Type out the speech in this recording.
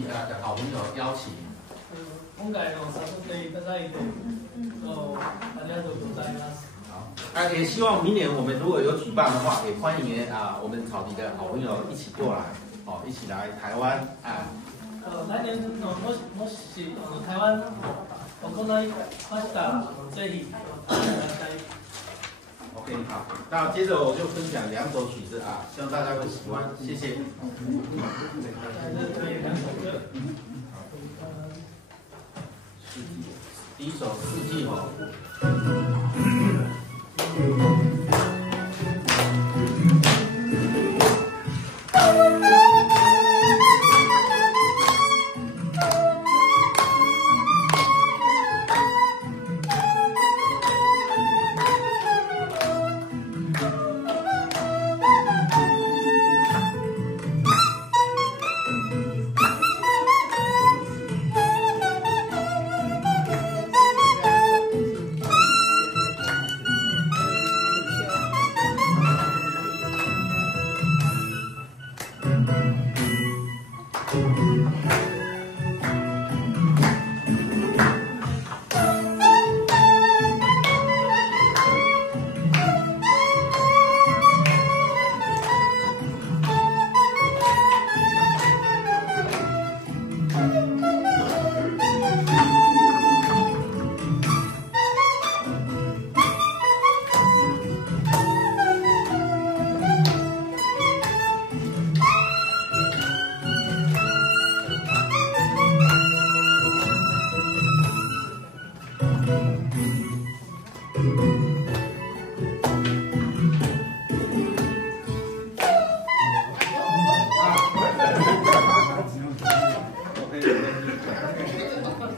的好朋友邀请。今回のサポートいただいて、ありがとうございます。好，也希望明年我们如果有举办的话，也欢迎我们草地的好朋友一起过来，一起来台湾来年のもし台湾行いましたら、ぜひいらっしゃい。OK， 好，那接着我就分享2首曲子希望大家会喜欢，谢谢。第一首《四季红》。